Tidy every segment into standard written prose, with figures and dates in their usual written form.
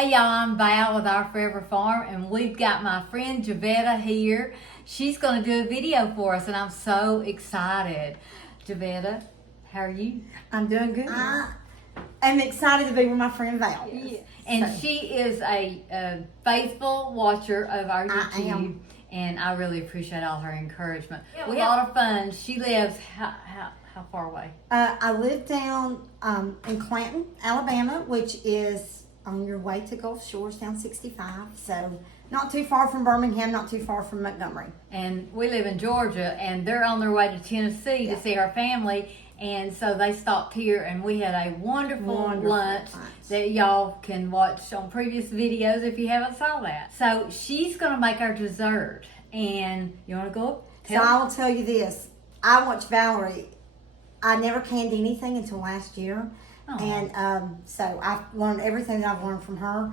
Hey y'all, I'm Val with Our Forever Farm, and we've got my friend Javetta here. She's going to do a video for us, and I'm so excited. Javetta, how are you? I'm doing good. I'm excited to be with my friend Val. Yeah. And she is a faithful watcher of our YouTube, and I really appreciate all her encouragement. We had a lot of fun. She lives how far away? I live down in Clanton, Alabama, which is on your way to Gulf Shores down 65. So not too far from Birmingham, not too far from Montgomery. And we live in Georgia, and they're on their way to Tennessee to see our family. And so they stopped here, and we had a wonderful lunch that y'all can watch on previous videos if you haven't saw that. So she's going to make our dessert. And you want to go? So I will tell you this. I watched Valerie. I never canned anything until last year. And so I've learned everything that I've learned from her.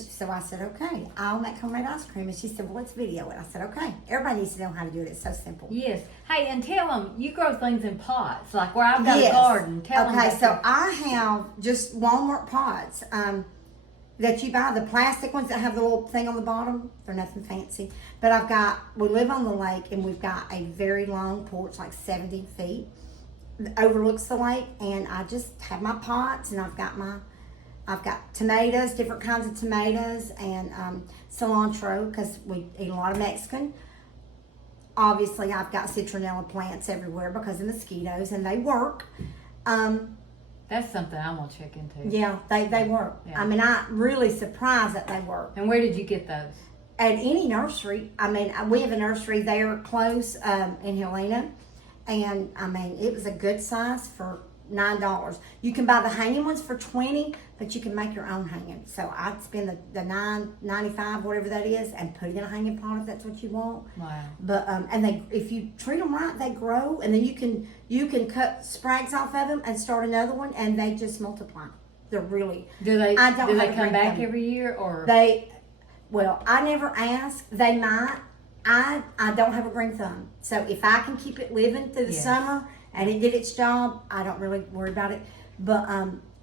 So I said, okay, I'll make homemade ice cream. And she said, well, let's video it. I said, okay. Everybody needs to know how to do it. It's so simple. Yes. Hey, and tell them, you grow things in pots, like where I've got a garden. Tell them. Okay, so I have just Walmart pots that you buy, the plastic ones that have the little thing on the bottom. They're nothing fancy. But we live on the lake, and we've got a very long porch, like 70 feet. Overlooks the lake, and I just have my pots, and I've got tomatoes, different kinds of tomatoes, and cilantro, because we eat a lot of Mexican. Obviously, I've got citronella plants everywhere because of mosquitoes, and they work. That's something I want to check into. Yeah, they work. Yeah. I mean, I'm really surprised that they work. And where did you get those? At any nursery. I mean, we have a nursery there close in Helena. And I mean, it was a good size for $9. You can buy the hanging ones for $20, but you can make your own hanging. So I'd spend the $9.95, whatever that is, and put it in a hanging pot if that's what you want. Wow. But and if you treat them right, they grow, and then you can cut sprags off of them and start another one, and they just multiply. They're really. Do they come back every year, or Well, I never ask. They might. I don't have a green thumb, so if I can keep it living through the summer and it did its job, I don't really worry about it. But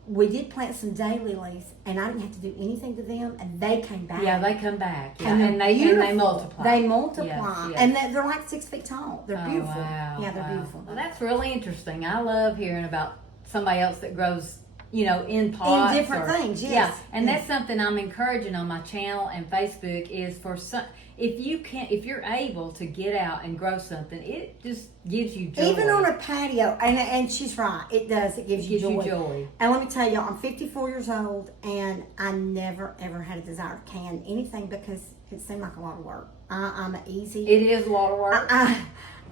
we did plant some daylilies, and I didn't have to do anything to them, and they came back. Yeah, they come back. Yeah. And they multiply. They multiply, and they're like 6 feet tall. They're beautiful. Wow, yeah, they're beautiful. Well, that's really interesting. I love hearing about somebody else that grows, in pots. In different things, yes. Yeah, and that's something I'm encouraging on my channel and Facebook is for some. If you're able to get out and grow something, it just gives you joy. Even on a patio, and she's right, it does. It gives you joy. joy. And let me tell you, I'm 54 years old, and I never ever had a desire to can anything because it seemed like a lot of work. I'm easy. It is a lot of work.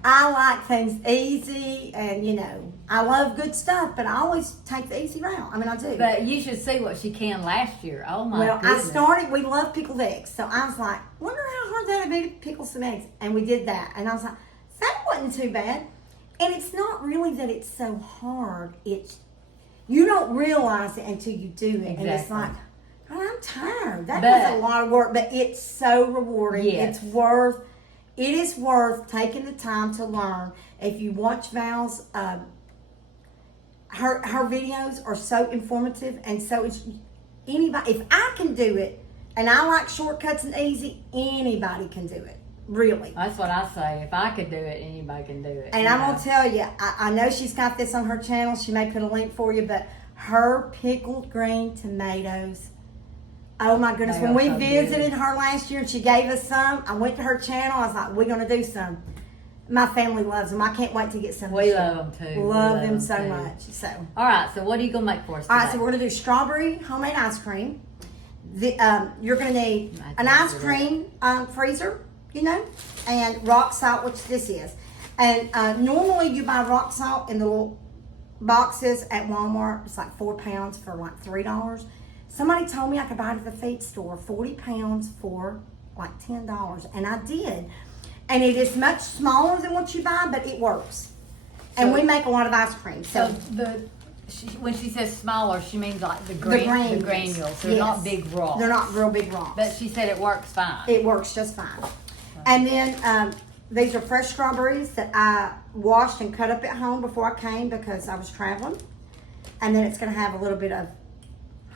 I like things easy, and I love good stuff, but I always take the easy route. I mean, I do. But you should see what she canned last year. Oh my goodness. We love pickled eggs. So I was like, wonder how hard that would be to pickle some eggs. And we did that. And I was like, that wasn't too bad. And it's not really that it's so hard. You don't realize it until you do it. Exactly. And it's like, oh, I'm tired. That was a lot of work, but it's so rewarding. Yes. It is worth taking the time to learn. If you watch Val's, her videos are so informative, and so it's anybody. If I can do it, and I like shortcuts and easy, anybody can do it. Really. That's what I say. If I could do it, anybody can do it. And I'm gonna tell you, I know she's got this on her channel. She may put a link for you, but her pickled green tomatoes. Oh my goodness, when we visited her last year and she gave us some, I went to her channel, I was like, we're going to do some. My family loves them. I can't wait to get some. We love them too. Love them so much. So. All right, so what are you going to make for us today? All right, so we're going to do strawberry homemade ice cream. You're going to need an ice cream freezer, and rock salt, which this is. And normally you buy rock salt in the little boxes at Walmart. It's like 4 pounds for like $3. Somebody told me I could buy it at the feed store, 40 pounds for like $10, and I did. And it is much smaller than what you buy, but it works. And we make a lot of ice cream. So when she says smaller, she means like the granules. They're not big rocks. They're not real big rocks. But she said it works fine. It works just fine. Right. And then these are fresh strawberries that I washed and cut up at home before I came because I was traveling. And then it's going to have a little bit of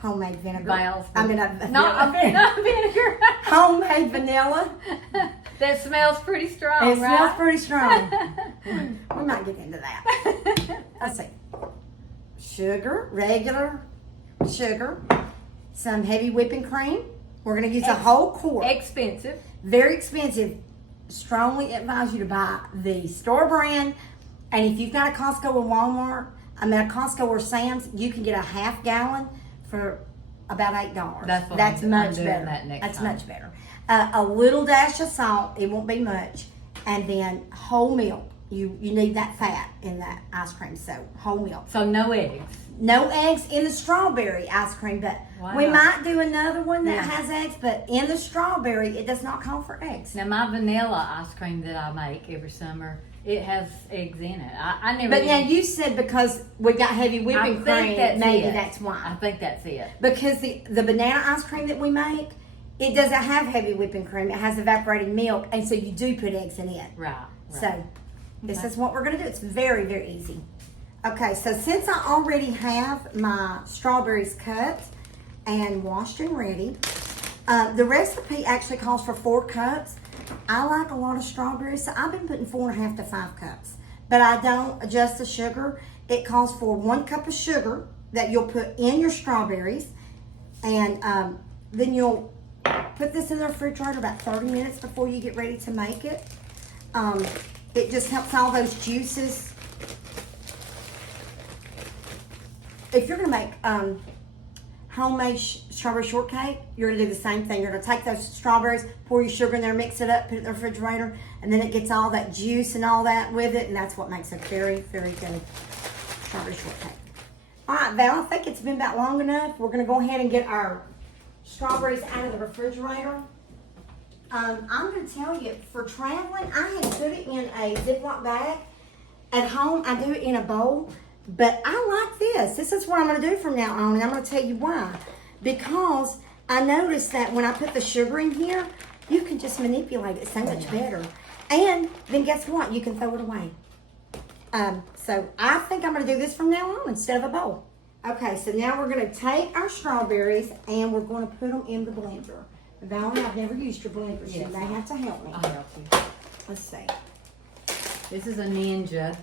homemade vinegar. Val's. Not Not vinegar. Homemade vanilla. That smells pretty strong, It smells pretty strong. We might get into that. Let's see. Sugar, regular sugar, some heavy whipping cream. We're going to use a whole quart. Expensive. Very expensive. Strongly advise you to buy the store brand. And if you've got a Costco or Walmart, a Costco or Sam's, you can get a half gallon for about $8. That's much better. That's much better. A little dash of salt. It won't be much. And then whole milk. You need that fat in that ice cream, so whole milk. So no eggs. No eggs in the strawberry ice cream, but we might do another one that has eggs, but in the strawberry, it does not call for eggs. Now my vanilla ice cream that I make every summer, it has eggs in it. I never. But now you said because we got heavy whipping cream, maybe that's why. I think that's it. Because the banana ice cream that we make, it doesn't have heavy whipping cream. It has evaporated milk, and so you do put eggs in it. Right. So this is what we're going to do. It's very, very easy. Okay, so since I already have my strawberries cut and washed and ready, the recipe actually calls for 4 cups. I like a lot of strawberries, so I've been putting 4.5 to 5 cups. But I don't adjust the sugar. It calls for 1 cup of sugar that you'll put in your strawberries, and then you'll put this in the refrigerator about 30 minutes before you get ready to make it. It just helps all those juices. If you're going to make homemade strawberry shortcake, you're going to do the same thing. You're going to take those strawberries, pour your sugar in there, mix it up, put it in the refrigerator, and then it gets all that juice and all that with it, and that's what makes a very, very good strawberry shortcake. All right, Val, I think it's been about long enough. We're going to go ahead and get our strawberries out of the refrigerator. I'm going to tell you, for traveling, I had put it in a Ziploc bag. At home, I do it in a bowl. But I like this. This is what I'm going to do from now on, and I'm going to tell you why. Because I noticed that when I put the sugar in here, you can just manipulate it so much better. And then guess what? You can throw it away. So I think I'm going to do this from now on instead of a bowl. Okay, so now we're going to take our strawberries and we're going to put them in the blender. Valerie, I've never used your blender, so you may have to help me. I'll help you. Let's see. This is a Ninja.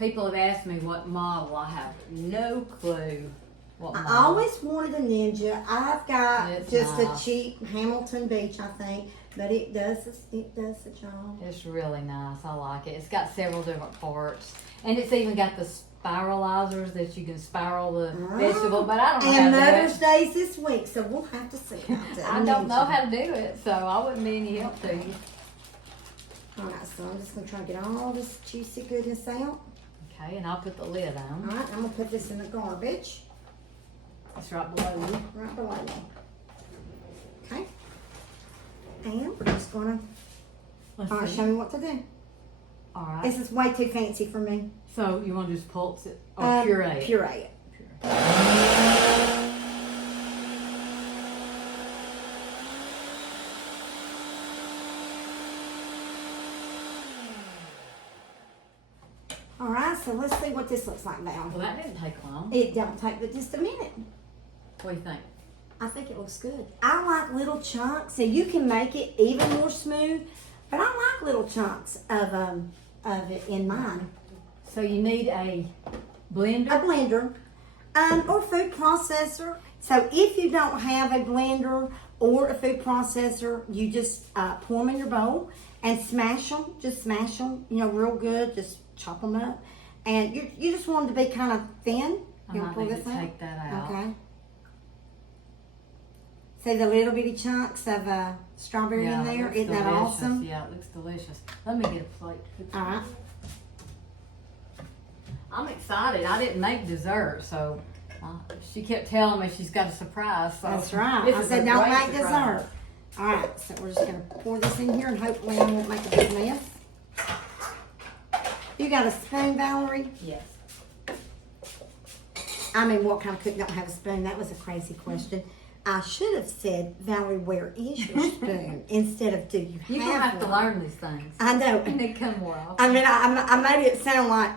People have asked me what model. I have no clue what model. I always wanted a Ninja. I've got It's just nice. a cheap Hamilton Beach, I think, but it does the job. It's really nice. I like it. It's got several different parts, and it's even got the spiralizers that you can spiral the vegetable. But I don't know And how to do Mother's it. Day's this week, so we'll have to see. I don't know how to do it, so I wouldn't be any help to you. All right, so I'm just gonna try to get all this juicy goodness out. Okay, and I'll put the lid on. All right, I'm gonna put this in the garbage It's right below you. right below me. Okay, and we're just gonna. Let's All right, see. show me what to do. All right. This is way too fancy for me. So you want to just pulse it or puree it? Puree it. All right, so let's see what this looks like now. Well, that didn't take long. It don't take but just a minute. What do you think? I think it looks good. I like little chunks, so you can make it even more smooth. But I like little chunks of it in mine. So you need a blender. A blender, or food processor. So if you don't have a blender or a food processor, you just pour them in your bowl and smash them. Just smash them, real good. Just chop them up, and you just want them to be kind of thin. I You might want to need to take that out. Okay. See the little bitty chunks of strawberry in it there? looks Isn't that delicious. awesome? Yeah, it looks delicious. Let me get a plate. All right. I'm excited. I didn't make dessert, so she kept telling me she's got a surprise. So That's right. this I is said, a don't great make surprise. dessert. All right, so we're just going to pour this in here and hopefully I won't make a big mess. You got a spoon, Valerie? Yes. I mean, what kind of cook don't have a spoon? That was a crazy question. I should have said, Valerie, where is your spoon? Instead of, do you You're have going to have to one? learn these things. I know. And they come more often. I mean, I made it sound like,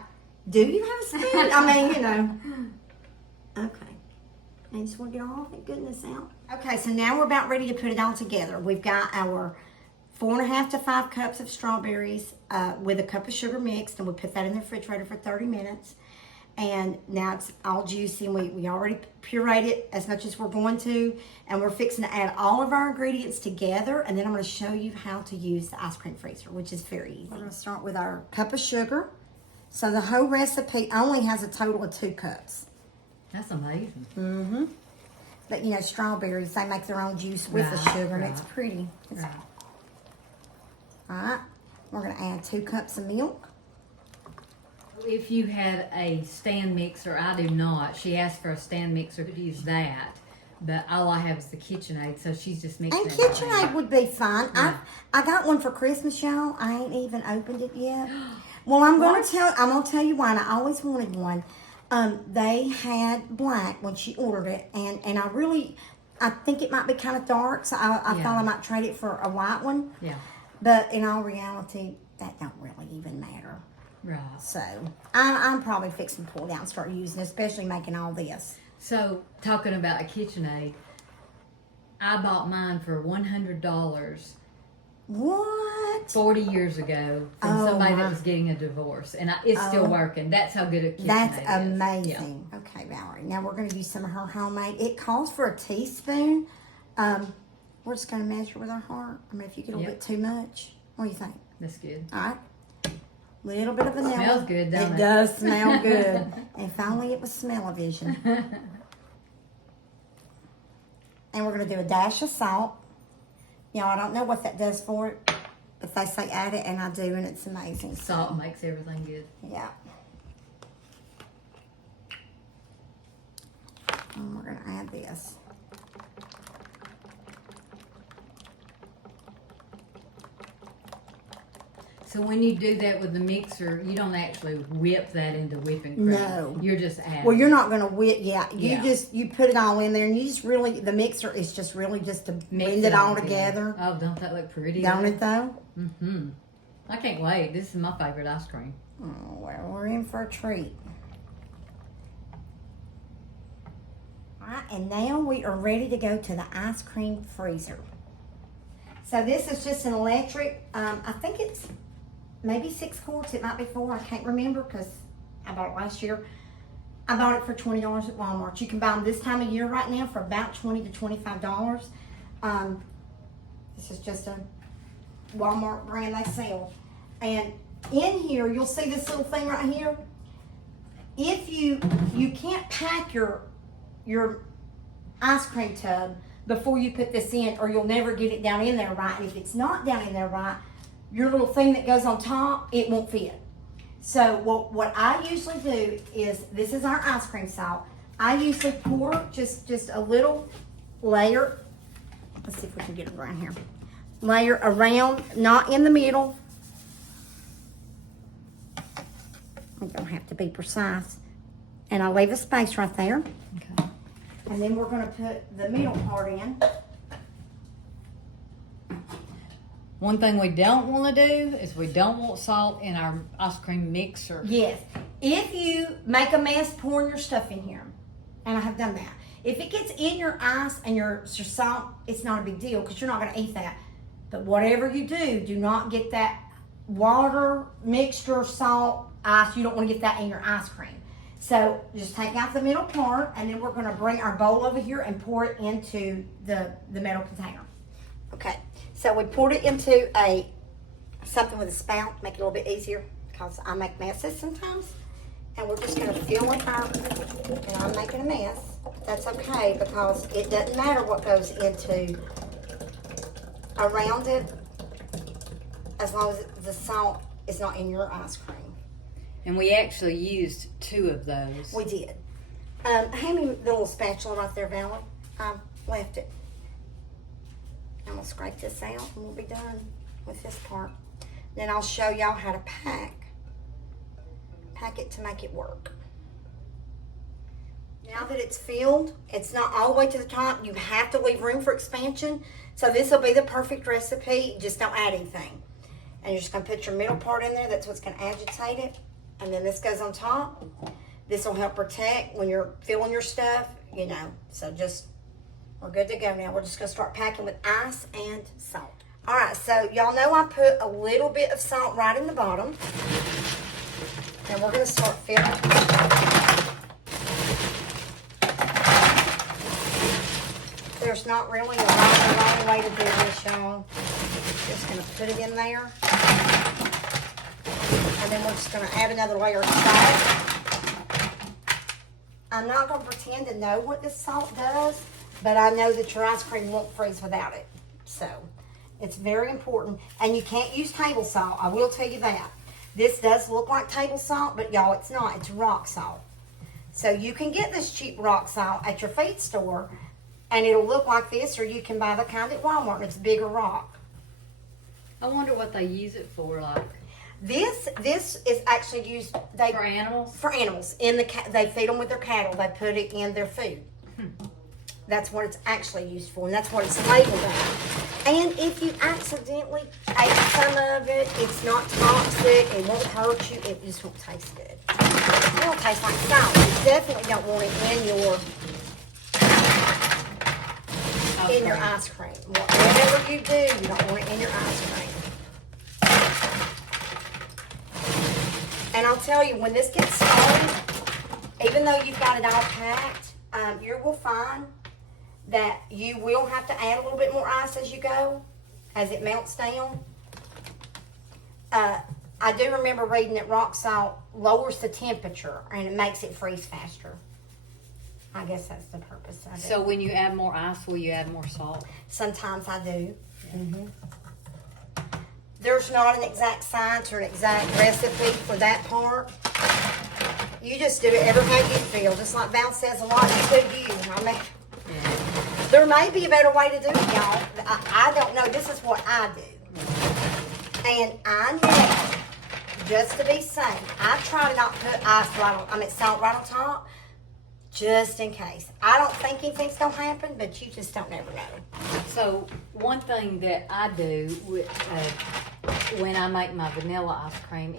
do you have a spoon? I mean, Okay. I just want to get all that goodness out. Okay, so now we're about ready to put it all together. We've got our 4.5 to 5 cups of strawberries with a cup of sugar mixed, and we put that in the refrigerator for 30 minutes. And now it's all juicy, and we already pureed it as much as we're going to, and we're fixing to add all of our ingredients together, and then I'm going to show you how to use the ice cream freezer, which is very easy. We're going to start with our cup of sugar. So the whole recipe only has a total of 2 cups. That's amazing. Mm-hmm. But you know, strawberries, they make their own juice with the sugar, and it's pretty. Right. All right, we're going to add 2 cups of milk. If you had a stand mixer, I do not. She asked for a stand mixer to use that, but all I have is the KitchenAid, so she's just mixing And everything. KitchenAid would be fine. Yeah. I got one for Christmas, y'all. I ain't even opened it yet. Well, I'm gonna tell you why. And I always wanted one. They had black when she ordered it, and I think it might be kind of dark, so I thought I might trade it for a white one. Yeah. But in all reality, that don't really even matter. Right. So I'm probably fixing to pull it out and start using it, especially making all this. So, talking about a KitchenAid, I bought mine for $100 What? 40 years ago from somebody that was getting a divorce, and it's still working. That's how good a KitchenAid That's is. amazing. Yeah. Okay, Valerie. Now we're going to use some of her homemade. It calls for a teaspoon. We're just going to measure with our heart. I mean, if you get a little bit too much, what do you think? That's good. All right. Little bit of vanilla. Smells good, doesn't it? It does smell good. If only it was smell-o-vision. And we're going to do a dash of salt. You know, I don't know what that does for it, but they say add it, and I do, and it's amazing. Salt makes everything good. Yeah. And we're going to add this. So when you do that with the mixer, you don't actually whip that into whipping cream. No. You're just adding. Well, you're not going to whip, you Yeah. you put it all in there, and you just really, the mixer is just really just to blend it all together. Oh, don't that look pretty? Don't it though? Mm-hmm. I can't wait. This is my favorite ice cream. Oh, well, we're in for a treat. All right, and now we are ready to go to the ice cream freezer. So this is just an electric, I think it's maybe 6 quarts, it might be 4, I can't remember because I bought it last year. I bought it for $20 at Walmart. You can buy them this time of year right now for about $20 to $25. This is just a Walmart brand they sell. And in here, you'll see this little thing right here. If you can't pack your ice cream tub before you put this in, or you'll never get it down in there right. And if it's not down in there right, your little thing that goes on top, it won't fit. So what I usually do is, this is our ice cream salt. I usually pour just a little layer. Let's see if we can get it around here. Layer around, not in the middle. We don't have to be precise. And I'll leave a space right there. Okay. And then we're going to put the middle part in. One thing we don't want to do is we don't want salt in our ice cream mixer. Yes. If you make a mess pouring your stuff in here, and I have done that, if it gets in your ice and your salt, it's not a big deal because you're not going to eat that. But whatever you do not get that water, mixture, salt, ice. You don't want to get that in your ice cream. So just take out the middle part, and then we're going to bring our bowl over here and pour it into the metal container. Okay, so we poured it into something with a spout, make it a little bit easier because I make messes sometimes. And we're just going to fill with our, and I'm making a mess. That's okay because it doesn't matter what goes into around it as long as the salt is not in your ice cream. And we actually used 2 of those. We did. Hand me the little spatula right there, Valerie. I left it. I'm going to scrape this out and we'll be done with this part. Then I'll show y'all how to pack it to make it work. Now that it's filled, it's not all the way to the top. You have to leave room for expansion. So this will be the perfect recipe. Just don't add anything. And you're just going to put your middle part in there. That's what's going to agitate it. And then this goes on top. This will help protect when you're filling your stuff. you know. So just, we're good to go now. We're just going to start packing with ice and salt. All right, so y'all know I put a little bit of salt right in the bottom. And we're going to start filling. There's not really a wrong way to do this, y'all. Just going to put it in there. And then we're just going to add another layer of salt. I'm not going to pretend to know what this salt does, but I know that your ice cream won't freeze without it. So, it's very important. And you can't use table salt. I will tell you that. This does look like table salt, but y'all, it's not. It's rock salt. So, you can get this cheap rock salt at your feed store, and it'll look like this, or you can buy the kind at Walmart, and it's bigger rock. I wonder what they use it for, like. This is actually used For animals? For animals. They feed them with their cattle. They put it in their food. That's what it's actually used for, and that's what it's labeled as. And if you accidentally ate some of it, it's not toxic. It won't hurt you. It just won't taste good. It won't taste like salt. You definitely don't want it in your ice cream. Whatever you do, you don't want it in your ice cream. And I'll tell you, when this gets started, even though you've got it all packed, you will find that you will have to add a little bit more ice as you go, as it melts down. I do remember reading that rock salt lowers the temperature and it makes it freeze faster. I guess that's the purpose of it. So when you add more ice, will you add more salt? Sometimes I do. There's not an exact science or an exact recipe for that part. You just do it ever how you feel. Just like Val says a lot, you do you. I mean, there may be a better way to do it, y'all. I don't know. This is what I do. And I know, just to be safe, I try to not put salt right on top, just in case. I don't think anything's going to happen, but you just don't never know. So one thing that I do with, when I make my vanilla ice cream,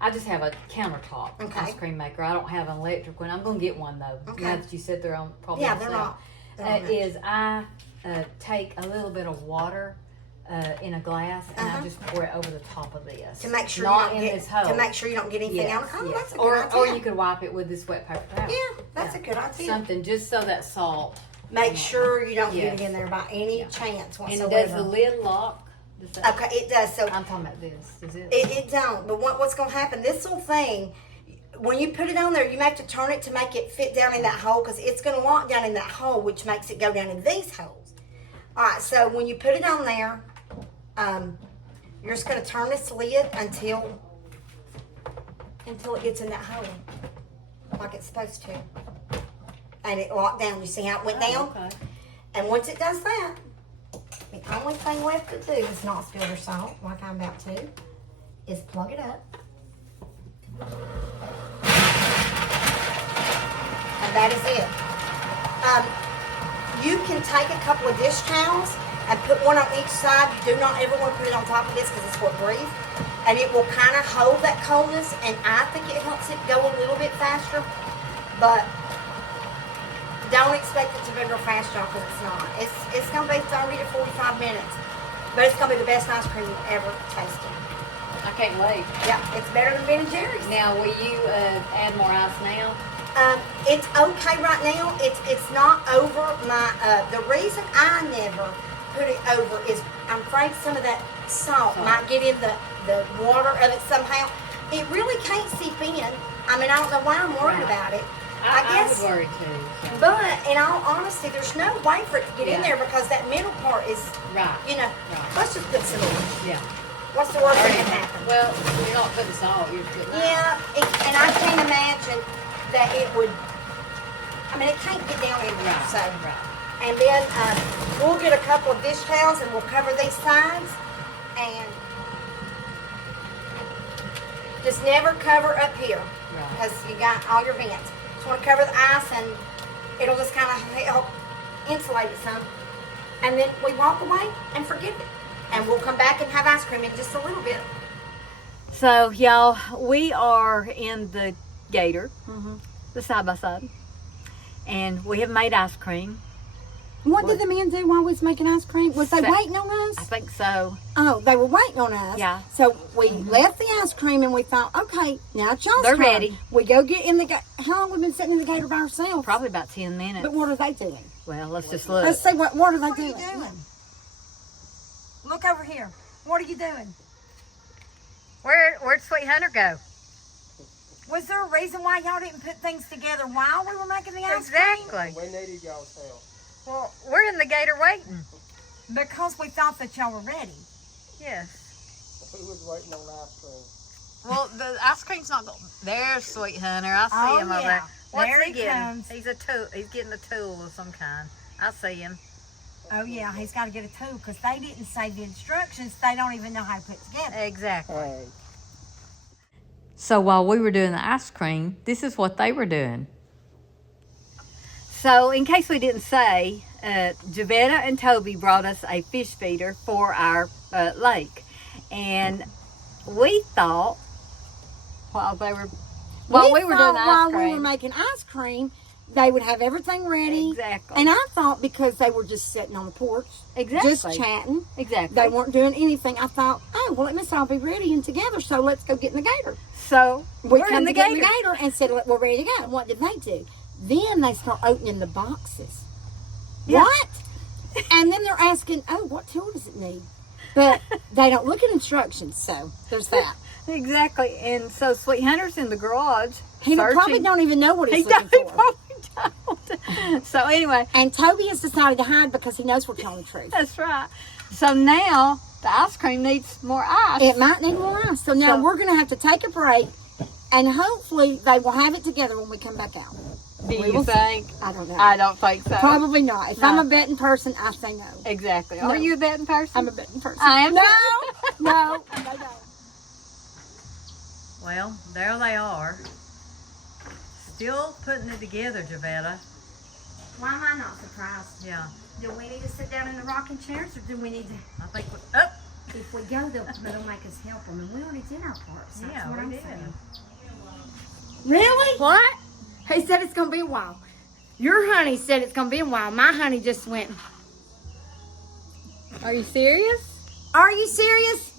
I just have a countertop ice cream maker. I don't have an electric one. I'm going to get one though. Now that you sit there on probably they're not. I take a little bit of water in a glass and I just pour it over the top of this. To make sure this hole. To make sure you don't get anything out. Oh, yes. That's a good idea. Or you could wipe it with this wet paper towel. Yeah, that's a good idea. Something just so that salt. Make sure you don't get it in there by any chance whatsoever. And does the lid lock? Okay, it does. So I'm talking about this. Does it? It don't. But what's going to happen? This little thing, when you put it on there, you have to turn it to make it fit down in that hole because it's going to lock down in that hole, which makes it go down in these holes. All right. So when you put it on there, you're just going to turn this lid until it gets in that hole, like it's supposed to, and it locked down. You see how it went down? Okay. And once it does that, the only thing left to do is not spill your salt, like I'm about to, is plug it up. And that is it. You can take a couple of dish towels and put one on each side. You do not ever want to put it on top of this because it's what breathes. And it will kind of hold that coldness, and I think it helps it go a little bit faster. But don't expect it to be real fast, y'all, because it's not. It's going to be 30 to 45 minutes. But it's going to be the best ice cream you've ever tasted. I can't wait. Yeah, it's better than Ben & Jerry's. Now, will you add more ice now? It's okay right now. It's not over my, the reason I never put it over is I'm afraid some of that salt might get in the water of it somehow. It really can't seep in. I mean, I don't know why I'm worried about it. I guess. I would worry too. So. But in all honesty, there's no way for it to get in there because that middle part is, let's just put some in. Yeah. What's the worst thing that can happen? Well, you're not putting salt, you're putting and I can't imagine that it would, I mean, it can't get down in there. Right. So. Right. And then we'll get a couple of dish towels and we'll cover these sides. And just never cover up here because you got all your vents. Just want to cover the ice and it'll just kind of help insulate it some. And then we walk away and forget it. And we'll come back and have ice cream in just a little bit. So, y'all, we are in the Gator, the side-by-side. and we have made ice cream. What did the men do while we was making ice cream? Was they waiting on us? I think so. Oh, they were waiting on us. Yeah. So we left the ice cream and we thought, okay, now it's y'all's They're turn. ready. We go get in the how long we been sitting in the gator by ourselves? Probably about 10 minutes. But what are they doing? Well, let's just look. Let's see what are they doing? Look over here. What are you doing? Where'd Sweet Hunter go? Was there a reason why y'all didn't put things together while we were making the ice Exactly. We needed y'all's help. Well, we're in the gator waiting. cream? Because we thought that y'all were ready. Yes. We was waiting on ice cream. Well, the ice cream's not going. There's Sweet Hunter. I see him over there. What's There he he getting? comes. He's a tool. He's getting a tool of some kind. I see him. Oh yeah, he's got to get a tool because they didn't say the instructions. They don't even know how to put it together. Exactly. Hey. So while we were doing the ice cream, this is what they were doing. So in case we didn't say, Javetta and Toby brought us a fish feeder for our lake. And we thought, while we were doing the ice while cream. we were making ice cream, they would have everything ready. Exactly. And I thought because they were just sitting on the porch, Exactly. just chatting, Exactly. they weren't doing anything. I thought, oh, well, it must all be ready and together, so let's go get in the gator. So We we're come in the to get in gator. the gator and said, we're ready to go. And what did they do? Then they start opening the boxes. Yeah. What? And then they're asking, oh, what tool does it need? But they don't look at instructions, so there's that. Exactly. And so Sweet Hunter's in the garage. He searching. probably don't even know what he's He looking don't, he for. probably don't. So anyway, And Toby has decided to hide because he knows we're telling the truth. that's right. So now the ice cream needs more ice. It might need more ice. So now So- we're going to have to take a break, and hopefully they will have it together when we come back out. Do we you will see. think? I don't know. I don't think so. Probably not. If No. I'm a betting person, I say no. Exactly. No. Are you a betting person? I'm a betting person. I am. No, too. no, no. Well, there they are. Still putting it together, Javetta. Why am I not surprised? Yeah. Do we need to sit down in the rocking chairs, or do we need to? I think If we go, they'll make us help them, and we already did our part. So that's Yeah, what we I'm did. saying. Really? What? He said it's gonna be a while. Your honey said it's gonna be a while. My honey just went. Are you serious? Are you serious?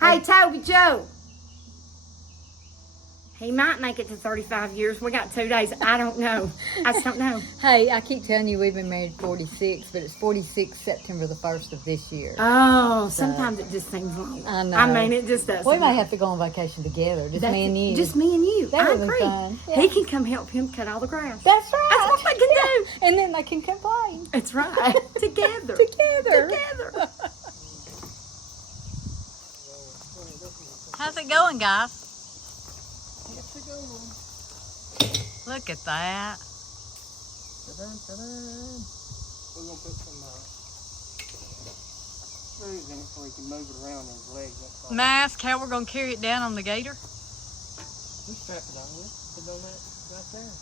Hey, Toby Joe. He might make it to 35 years. We got 2 days. I don't know. I just don't know. Hey, I keep telling you we've been married 46, but it's 46 September the 1st of this year. Oh, sometimes it just seems long. I know. I mean, it just does. We may have to go on vacation together, just me and you. Just me and you. That I would be agree. fun. Yeah. He can come help him cut all the grass. That's right. That's what they can do. And then they can complain. That's right. Together. Together. Together. How's it going, guys? Look at that. Ta-dun, ta-dun. We're going to put some screws in it so we can move it around his legs. That's all. Mask, how we're going to carry it down on the gator? We strap it on with. Put it on that right there.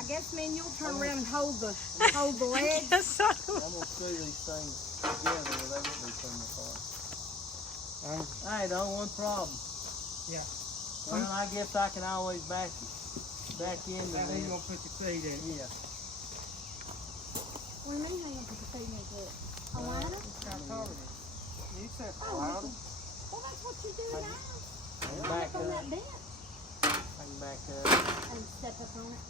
I guess, man, you'll turn around and hold the legs. Yes, sir. I'm going to screw these things together where they won't be coming apart. Hey, the only one problem. Yeah. Well, I guess I can always back into Now this. he's gonna put your feet in. Yeah. What do you mean how you put the feet into it? A ladder? How tall it is. You said Oh, louder. well, that's what you do now. I can Up back on that up. bench I can back up. and step up on it.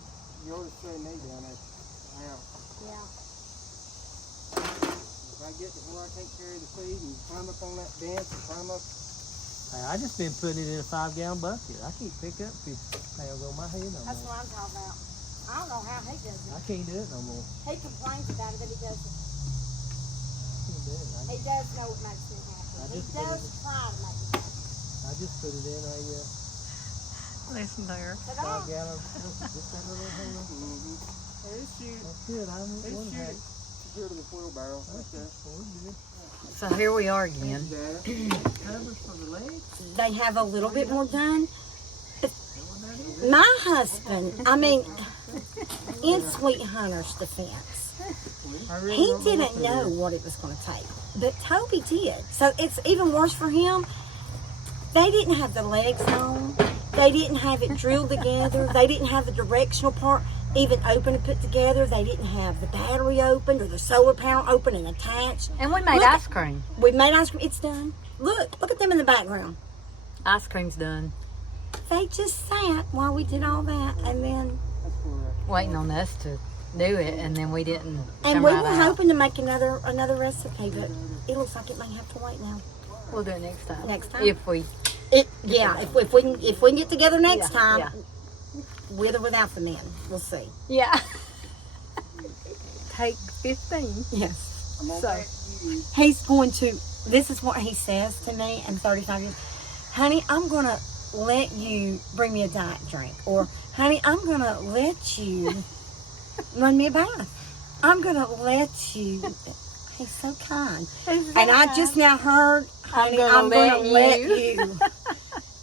You ought to see me down at the house. Yeah. If I get to where I can't carry the feed and climb up on that bench and climb up. Hey, I just been putting it in a 5-gallon bucket. I can't pick up 50 pounds on my head no That's more. what I'm talking about. I don't know how he does I it. can't do it no more. He complains about it, but he does it. Can't do it. He does know it makes him happy. I He just put does it try to make it happy. I just put it in a Listen to her. Ta-da. 5-gallon, just that little hole. Mm-hmm. It's shoot. That's good. I don't want to have it. Here to the wheelbarrow. Okay. So here we are again. Covers for the legs. They have a little bit more done. My husband, I mean, in Sweet Hunter's defense, he didn't know what it was going to take, but Toby did. So it's even worse for him. They didn't have the legs on. They didn't have it drilled together. They didn't have the directional part. even open and put together. They didn't have the battery open or the solar panel open and attached. And we made ice cream. We made ice cream. It's done. Look at them in the background. Ice cream's done. They just sat while we did all that, and then Waiting on us to do it, and then we didn't. and come we right were out. hoping to make another recipe, but it looks like it may have to wait now. We'll do it next time. Next time. If we. If we can get together next time, yeah. with or without the men, we'll see. Yeah. Take 15. Yes. So. He's going to. This is what he says to me. I'm 35 years. Honey, I'm gonna let you bring me a diet drink, or honey, I'm gonna let you run me a bath. I'm gonna let you. He's so kind. And I just now heard, honey, I'm gonna let you.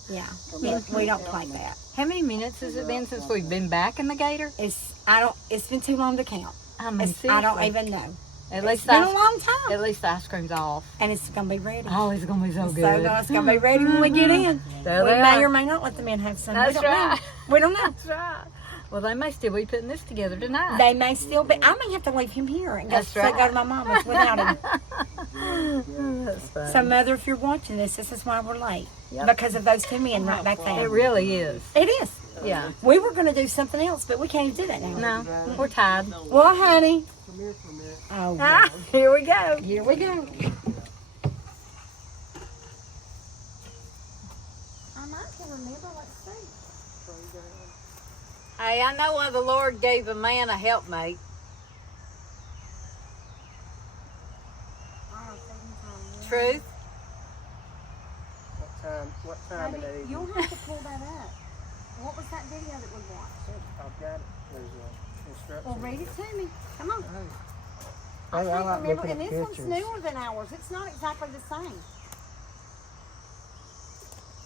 Yeah, we don't play that. How many minutes has it been since we've been back in the gator? It's been too long to count. I mean, I seriously. don't even know. At least It's been a long time. At least the ice cream's off. And it's gonna be ready. Oh, it's gonna be so good. It's gonna be ready when we get in. There We they may are. or may not let the men have some. That's we don't right. know. We don't know. That's right. Well, they may still be putting this together tonight. They may still be. I may have to leave him here and That's go right. to my mama's without him. That's funny. So, Mother, if you're watching this is why we're late. Yep. Because of those two men right back It there. really is. It is. Yeah. We were going to do something else, but we can't even do that now. No, we're tired. Well, honey. Come here for a minute. Oh, Ah, God. here we go. Here we go. I might can remember. Let's see. Hey, I know why the Lord gave a man a helpmate. Truth. What time it is? You'll have to pull that up. What was that video that we watched? I've got it. There's instructions. Well, read it to me. Come on. Hey, I can't like remember, looking and at this pictures. one's newer than ours. It's not exactly the same.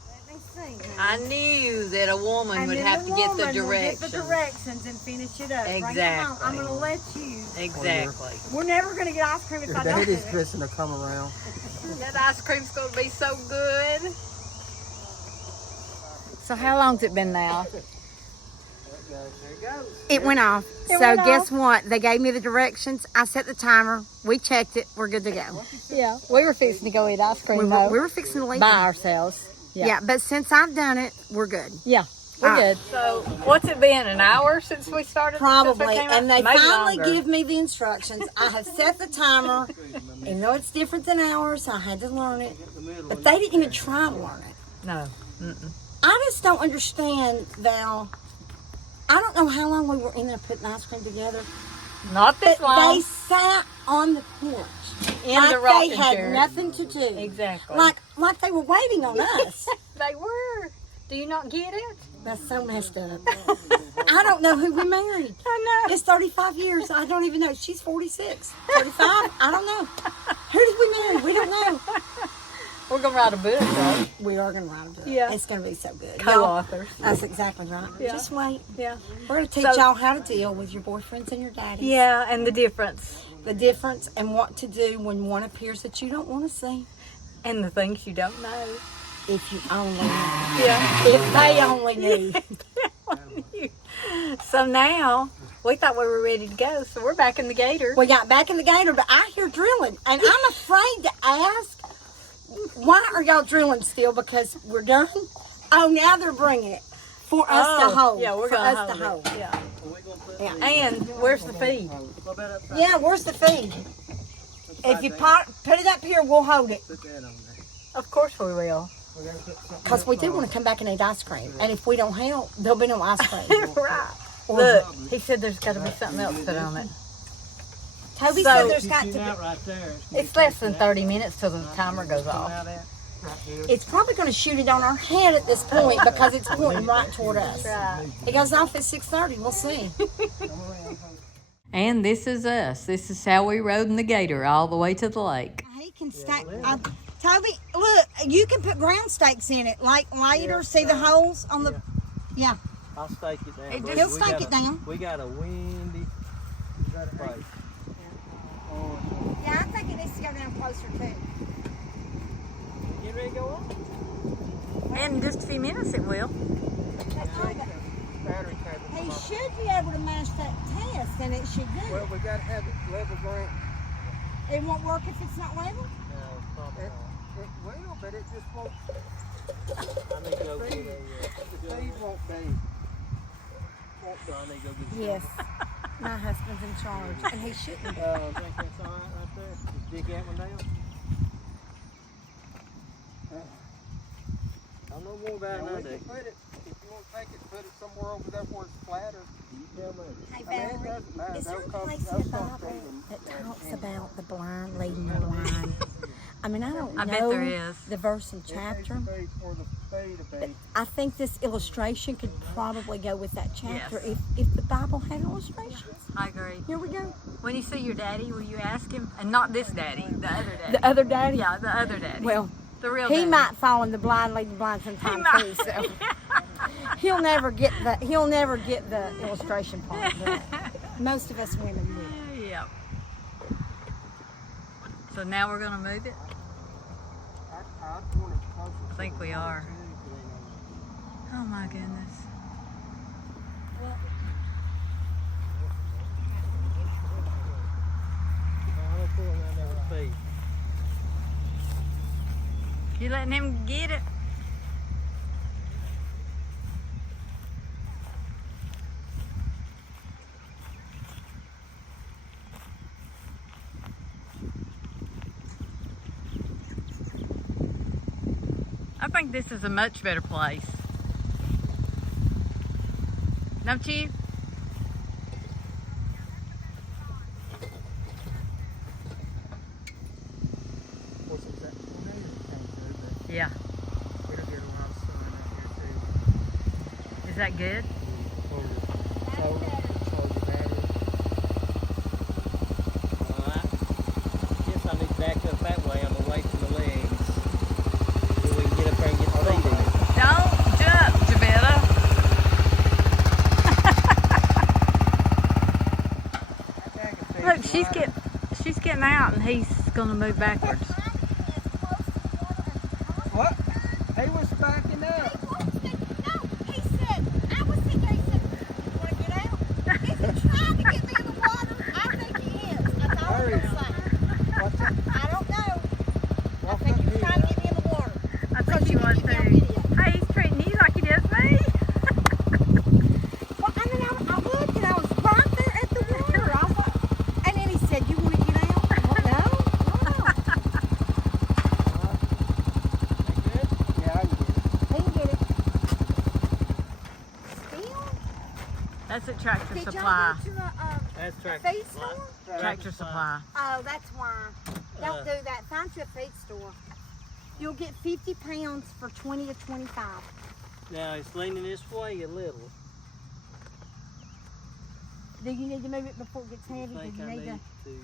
Let me see. I knew that a woman And would then have the to get the woman will directions. Get the directions and finish it up. Bring it home. I'm Exactly. going to let you. Exactly. We're never going to get ice cream if Your I don't do daddy's it. fixing to come around. That ice cream's going to be so good. So how long's it been now? There it goes. It went off. It so went guess off. what? They gave me the directions. I set the timer. We checked it. We're good to go. Yeah, we were fixing to go eat ice cream We were fixing to leave. by ourselves. Yeah, but since I've done it, we're good. Yeah, we're Ah. good. So what's it been, an hour since we started? Probably. Since we came And out? they Maybe finally longer. give me the instructions. I have set the timer. Even though it's different than ours, I had to learn it. But they didn't even try to learn it. No. Mm-mm. I just don't understand, Val. I don't know how long we were in there putting ice cream together. Not this But long. they sat on the porch. In like the rocking they had chair. nothing to do. Exactly. Like they were waiting on us. They were. Do you not get it? That's so messed up. I don't know who we married. I know. It's 35 years. I don't even know. She's 46. 35? I don't know. Who did we marry? We don't know. We're gonna write a book, though. We are going to write a book. Yeah. It's going to be so good. Co-authors. Y'all, that's exactly right. Yeah. Just wait. Yeah. We're going to teach So- y'all how to deal with your boyfriends and your daddies. Yeah, and the difference, The difference and what to do when one appears that you don't want to see. and the things you don't know. If you only knew. Yeah. If they only knew. So now we thought we were ready to go, so we're back in the gator. We got back in the gator, but I hear drilling. And I'm afraid to ask, why are y'all drilling still? Because we're done? Oh, now they're bringing it for us to hold. Yeah, we're for gonna us to hold it. hold. Yeah. We gonna put Yeah. And where's the feed? a little bit upside Yeah, where's the feed? If you put it up here, we'll hold it. Put that on there. Of course we will. We gotta put something Because we else do on. want to come back and eat ice cream. And if we don't help, there'll be no ice cream. Right. Or- Look, he said there's got to be something else put on it. Toby So- said there's got to Shoot be. out right there. It's less than 30 minutes till the timer goes Come off. out at right here. It's probably going to shoot it on our head at this point because it's pointing right toward us. Right. It goes off at 6:30. We'll see. And this is us. This is how we rode in the gator all the way to the lake. He can stack. Toby, look, you can put ground stakes in it, like later. See the holes on the. Yeah. I'll stake it down. buddy. He'll We stake got it a- down. We got a windy place. Yeah, I think it needs to go down closer too. Get ready to go up? In just a few minutes it will. Battery cable. He's should be able to match that test, and it should do. Well, we got to have it level ground. It won't work if it's not level? No, probably not. It will, but it just won't. I need to go get the feed won't be. I need to go get the Yes. My husband's in charge, and he shouldn't be. I think that's all right right there. Just dig that one down. I know more about it than I do. If you want to take it, put it somewhere over there where it's flatter. You tell me. Hey, I mean, it Valerie, doesn't matter. is there a They'll come- place in they'll the come Bible through that and- talks about the blind leading the blind? I mean, I don't I bet know there is. the verse and It chapter. needs to be for the feed to be. I think this illustration could probably go with that chapter Yes. if the Bible had illustrations. I agree. Here we go. When you see your daddy, will you ask him? And not this daddy, the other daddy. The other daddy? Yeah, the other daddy. Well, the real he daddy. might fall in the blind leading the blind sometime too, so he'll never get the illustration part. But most of us women will. Yeah. So now we're gonna move it? I think we are. Oh my goodness. You letting him get it? I think this is a much better place. Don't you? Yeah. Is that good? Guess I need to back up that way. I'm away from the legs. So we can get up there and get the feet in. Don't jump, Javetta. Look, she's getting out and he's gonna move backwards. What? He was backing up. I think he was too. Hey, he's treating you like he does me. Well, I mean, I looked and I was right there at the water. I was like, and then he said, "You want to get out?" Well, no. Yeah, I get it. He can get it. Still? That's at Tractor Did y'all Supply. go to a That's feed store? Tractor Supply. Oh, that's why. Don't do that. Find you a feed store. You'll get 50 pounds for 20 to 25. Now it's leaning this way a little. Do you need to move it before it gets I heavy? think Do you I need need to, to.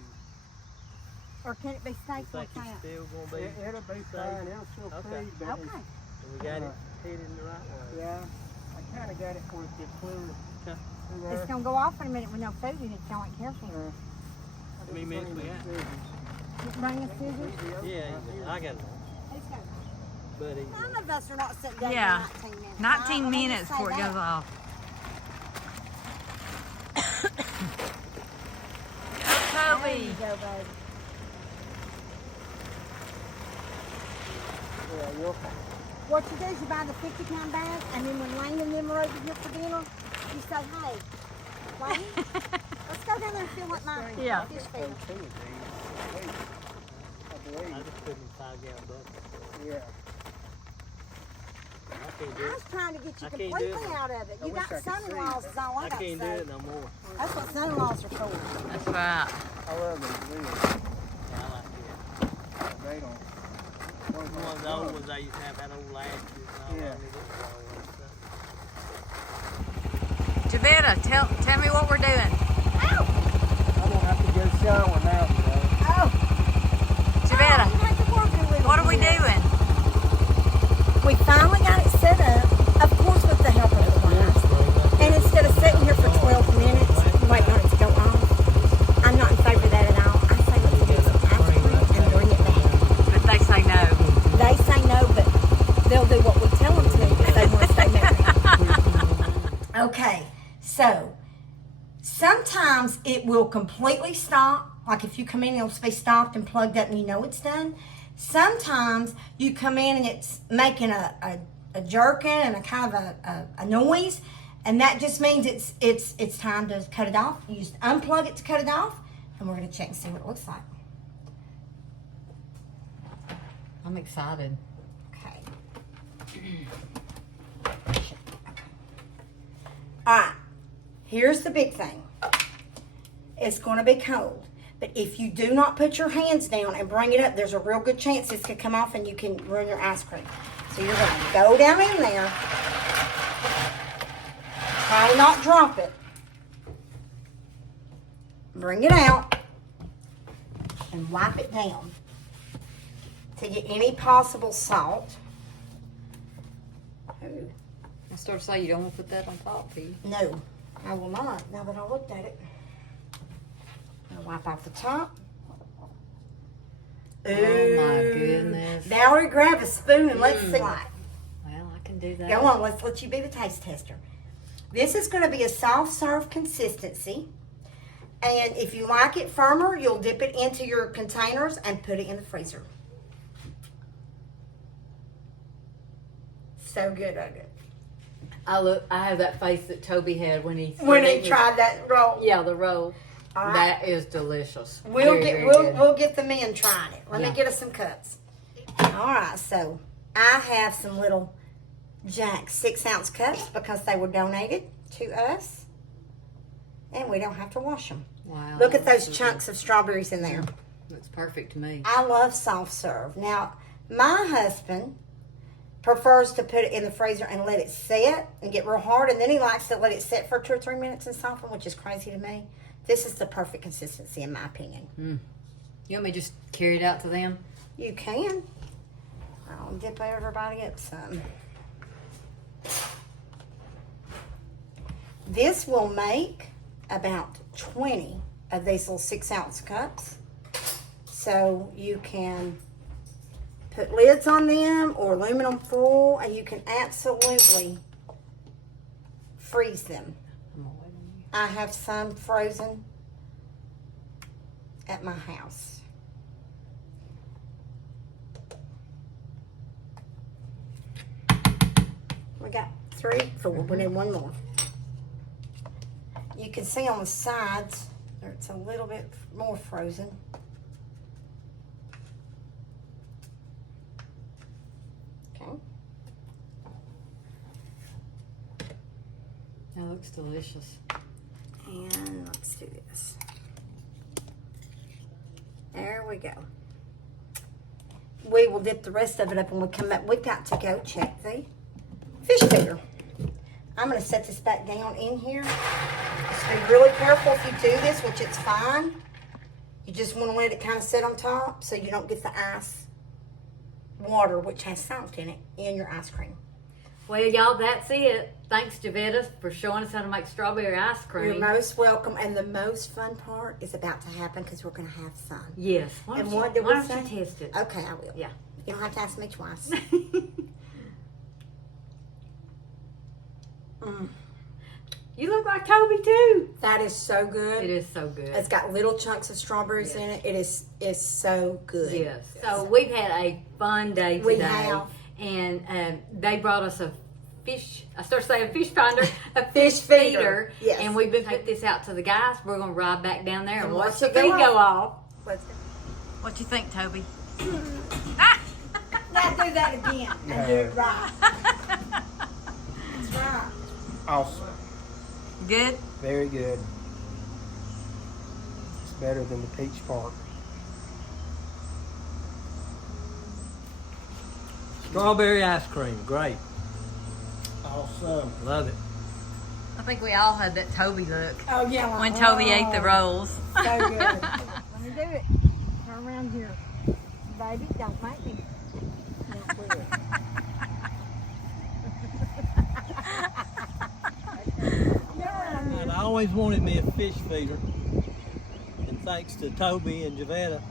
or can it be safe Looks like like it's that? still gonna be. It'll be fine. It'll still Okay. We got it headed the right way. Yeah, I kind of got it where it gets clear. It's gonna go off in a minute with no food in it. If y'all ain't careful. How many minutes we got? Just bring us scissors. Yeah, I got it. But None of us are not sitting down Yeah. for 19 minutes. 19 I minutes say before it that. goes off. There you Toby. go, baby. yeah, you're fine. What you do is you buy the 50-pound bag, and then when Lane and them are over here for dinner, you say, "Hey, Lane, let's go down there and fill up my Yeah. fish feeder." I just put in 5-gallon buckets. Yeah. I can't do I it. was trying to get you I can't do completely it. out of it. I You wish got I could son-in-laws is all I I got to can't do say. it no more. That's what son-in-laws are for. That's right. I love these wheels. Yeah, I like it. They don't. One of the old ones I used to have had old latches and all that. Javetta, tell me what we're doing. Ow! I'm gonna have to get a shower now, bro. Oh! Javetta, Oh, you like to work a little what are we bit. doing? We finally got it set up, of course with the help of the wife. And instead of sitting here for 12 minutes waiting on it to go off, I'm not in favor of that at all. I say let's do some ice cream and bring it back. But they say no. They say no, but they'll do what we tell them to if they want to stay married. Okay, so sometimes it will completely stop. Like if you come in, it'll be stopped and plugged up and you know it's done. Sometimes you come in and it's making a jerking and a kind of a noise, and that just means it's time to cut it off. You just unplug it to cut it off, and we're gonna check and see what it looks like. I'm excited. Okay. All right. Here's the big thing. It's gonna be cold. But if you do not put your hands down and bring it up, there's a real good chance this could come off and you can ruin your ice cream. So you're going to go down in there. Try to not drop it. Bring it out. And wipe it down to get any possible salt. Ooh. I started to say you don't want to put that on top, do you? No, I will not, now that I looked at it. I'll wipe off the top. Oh my goodness. Valerie, grab a spoon and let's see like. Well, I can do that. Go on, let's let you be the taste tester. This is going to be a soft serve consistency. And if you like it firmer, you'll dip it into your containers and put it in the freezer. So good, oh good. I have that face that Toby had when he tried that roll. Yeah, the roll. All That right. is delicious. We'll Very good. get the men trying it. Let me get us some cups. All right, so I have some little Jack 6-ounce cups because they were donated to us, and we don't have to wash them. Wow. Look at those chunks of strawberries in there. Looks perfect to me. I love soft serve. Now, my husband prefers to put it in the freezer and let it set and get real hard, and then he likes to let it sit for 2 or 3 minutes and soften, which is crazy to me. This is the perfect consistency in my opinion. You want me to just carry it out to them? You can. I'll dip everybody up some. This will make about 20 of these little 6-ounce cups. So you can put lids on them or aluminum foil, and you can absolutely freeze them. I have some frozen at my house. We got 3, 4. We need one more. You can see on the sides, it's a little bit more frozen. Okay. That looks delicious. And let's do this. There we go. We will dip the rest of it up when we come back. We've got to go check the fish feeder. I'm going to set this back down in here. Just be really careful if you do this, which it's fine. You just want to let it kind of sit on top so you don't get the ice water, which has salt in it, in your ice cream. Well, y'all, that's it. Thanks, Javettas, for showing us how to make strawberry ice cream. You're most welcome. And the most fun part is about to happen because we're going to have some. Yes. Why And don't what did why we don't say? you test it? Okay, I will. Yeah. You don't have to ask me twice. You look like Toby, too. That is so good. It is so good. It's got little chunks of strawberries in it. It's so good. Yes. So we've had a fun day today. We have. And they brought us a fish, I started saying fish finder, a Fish fish feeder. feeder. Yes. And we've been putting this out to the guys. We're going to ride back down there and watch the it go feed off. go off. Let's go. What you think, Toby? Now do that again and do it right. That's right. Awesome. Good? Very good. It's better than the peach part. Strawberry ice cream, great. Awesome. Love it. I think we all had that Toby look Oh yeah. when Toby ate the rolls. So good. Let me do it. Turn around here. Baby, don't make me. Don't do it. And I always wanted me a fish feeder. And thanks to Toby and Javettas,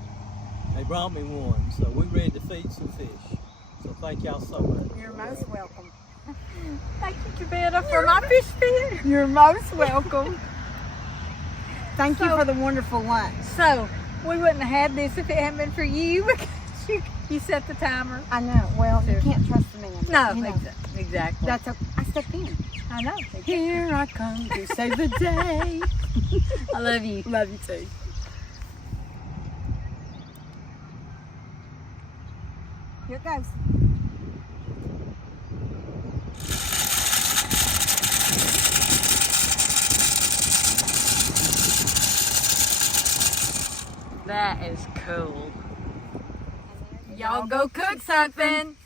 they brought me one. So we're ready to feed some fish. So thank y'all so much. You're most welcome. Thank you, Javettas, for my fish feeder. You're most welcome. Thank you for the wonderful lunch. So, we wouldn't have had this if it hadn't been for you because you set the timer. I know. Well, you can't trust the man. No, you know. exactly. That's okay. I stepped in. I know. Here I come to save the day. I love you. Love you too. Here it goes. That is cool. Y'all go cook something.